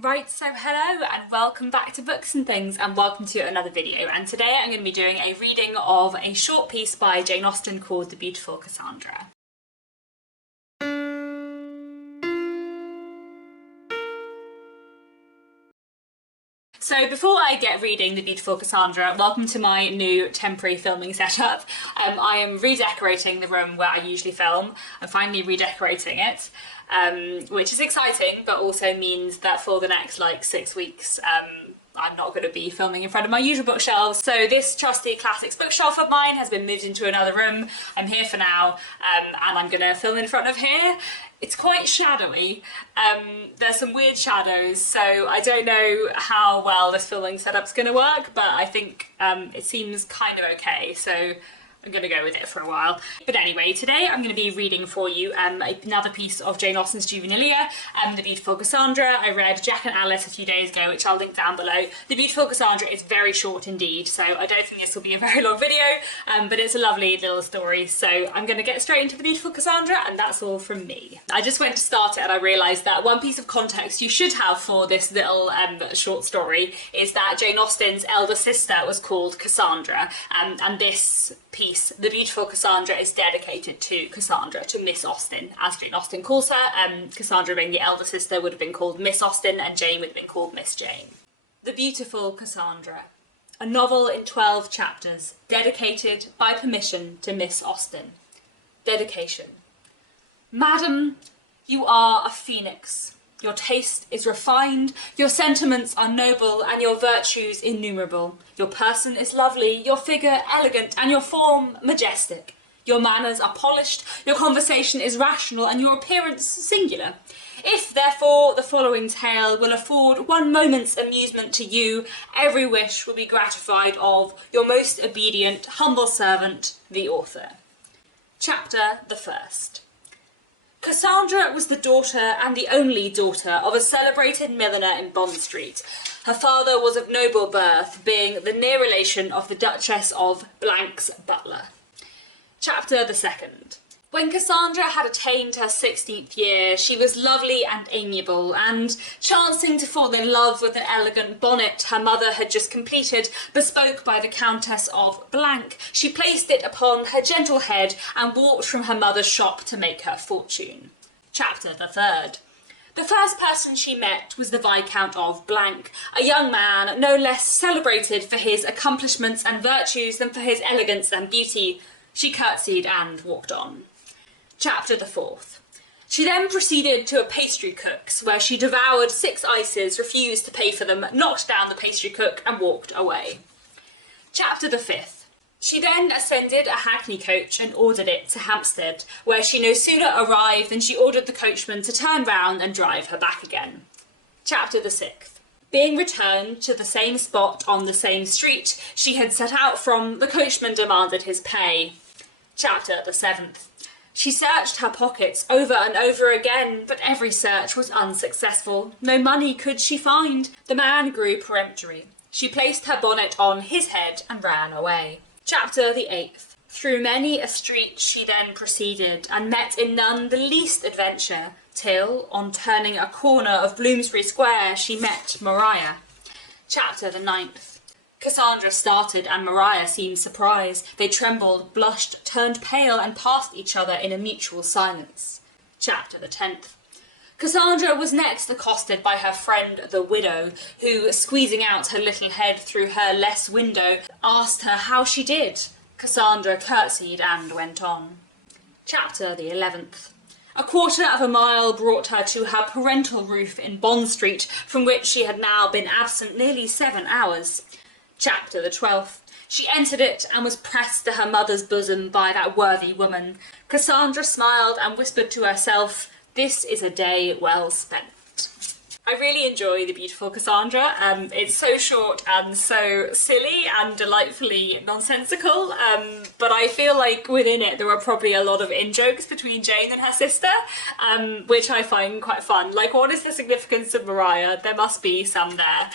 Right, so hello and welcome back to Books and Things and welcome to another video, and today I'm going to be doing a reading of a short piece by Jane Austen called The Beautifull Cassandra. So before I get reading The Beautifull Cassandra, welcome to my new temporary filming setup. I am redecorating the room where I usually film. I'm finally redecorating it, which is exciting, but also means that for the next 6 weeks, I'm not going to be filming in front of my usual bookshelves. So this trusty classics bookshelf of mine has been moved into another room. I'm here for now, and I'm going to film in front of here. It's quite shadowy. There's some weird shadows, so I don't know how well this filming setup's going to work, but I think it seems kind of okay, so I'm going to go with it for a while. But anyway, today I'm going to be reading for you another piece of Jane Austen's Juvenilia, The Beautifull Cassandra. I read Jack and Alice a few days ago, which I'll link down below. The Beautifull Cassandra is very short indeed, so I don't think this will be a very long video, but it's a lovely little story, so I'm going to get straight into The Beautifull Cassandra, and that's all from me. I just went to start it and I realised that one piece of context you should have for this little short story is that Jane Austen's elder sister was called Cassandra, and this piece, The Beautifull Cassandra, is dedicated to Cassandra, to Miss Austen, as Jane Austen calls her. Cassandra being the elder sister would have been called Miss Austen, and Jane would have been called Miss Jane. The Beautifull Cassandra, a novel in 12 chapters, dedicated by permission to Miss Austen. Dedication. Madam, you are a phoenix. Your taste is refined, your sentiments are noble, and your virtues innumerable. Your person is lovely, your figure elegant, and your form majestic. Your manners are polished, your conversation is rational, and your appearance singular. If, therefore, the following tale will afford one moment's amusement to you, every wish will be gratified of your most obedient, humble servant, the author. Chapter the First. Cassandra was the daughter and the only daughter of a celebrated milliner in Bond Street. Her father was of noble birth, being the near relation of the Duchess of Blank's butler. Chapter the Second. When Cassandra had attained her 16th year, she was lovely and amiable, and, chancing to fall in love with an elegant bonnet her mother had just completed, bespoke by the Countess of Blank, she placed it upon her gentle head and walked from her mother's shop to make her fortune. Chapter the Third. The first person she met was the Viscount of Blank, a young man no less celebrated for his accomplishments and virtues than for his elegance and beauty. She curtsied and walked on. Chapter the Fourth. She then proceeded to a pastry cook's, where she devoured 6 ices, refused to pay for them, knocked down the pastry cook, and walked away. Chapter the Fifth. She then ascended a hackney coach and ordered it to Hampstead, where she no sooner arrived than she ordered the coachman to turn round and drive her back again. Chapter the Sixth. Being returned to the same spot on the same street she had set out from, the coachman demanded his pay. Chapter the Seventh. She searched her pockets over and over again, but every search was unsuccessful. No money could she find. The man grew peremptory. She placed her bonnet on his head and ran away. Chapter the Eighth. Through many a street she then proceeded, and met in none the least adventure, till, on turning a corner of Bloomsbury Square, she met Maria. Chapter the Ninth. Cassandra started, and Maria seemed surprised. They trembled, blushed, turned pale, and passed each other in a mutual silence. Chapter the 10th. Cassandra was next accosted by her friend the widow, who, squeezing out her little head through her less window, asked her how she did. Cassandra curtsied and went on. Chapter the 11th. A quarter of a mile brought her to her parental roof in Bond Street, from which she had now been absent nearly 7 hours. Chapter the 12th. She entered it and was pressed to her mother's bosom by that worthy woman. Cassandra smiled and whispered to herself, "This is a day well spent." I really enjoy The Beautifull Cassandra. It's so short and so silly and delightfully nonsensical, but I feel like within it there are probably a lot of in-jokes between Jane and her sister, which I find quite fun. Like, what is the significance of Maria? There must be some there.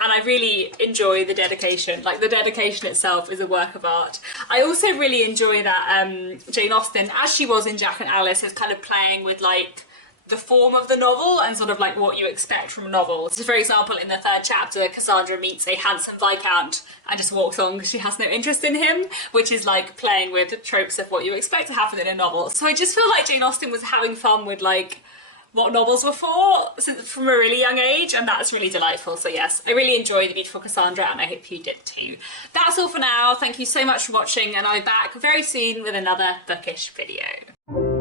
And I really enjoy the dedication. Like, the dedication itself is a work of art. I also really enjoy that Jane Austen, as she was in Jack and Alice, is kind of playing with, like, the form of the novel and sort of like what you expect from a novel. So for example, in the third chapter, Cassandra meets a handsome viscount and just walks on because she has no interest in him, which is like playing with tropes of what you expect to happen in a novel. So I just feel like Jane Austen was having fun with like what novels were for from a really young age, and that's really delightful. So yes, I really enjoyed The Beautifull Cassandra, and I hope you did too. That's all for now. Thank you so much for watching, and I'll be back very soon with another bookish video.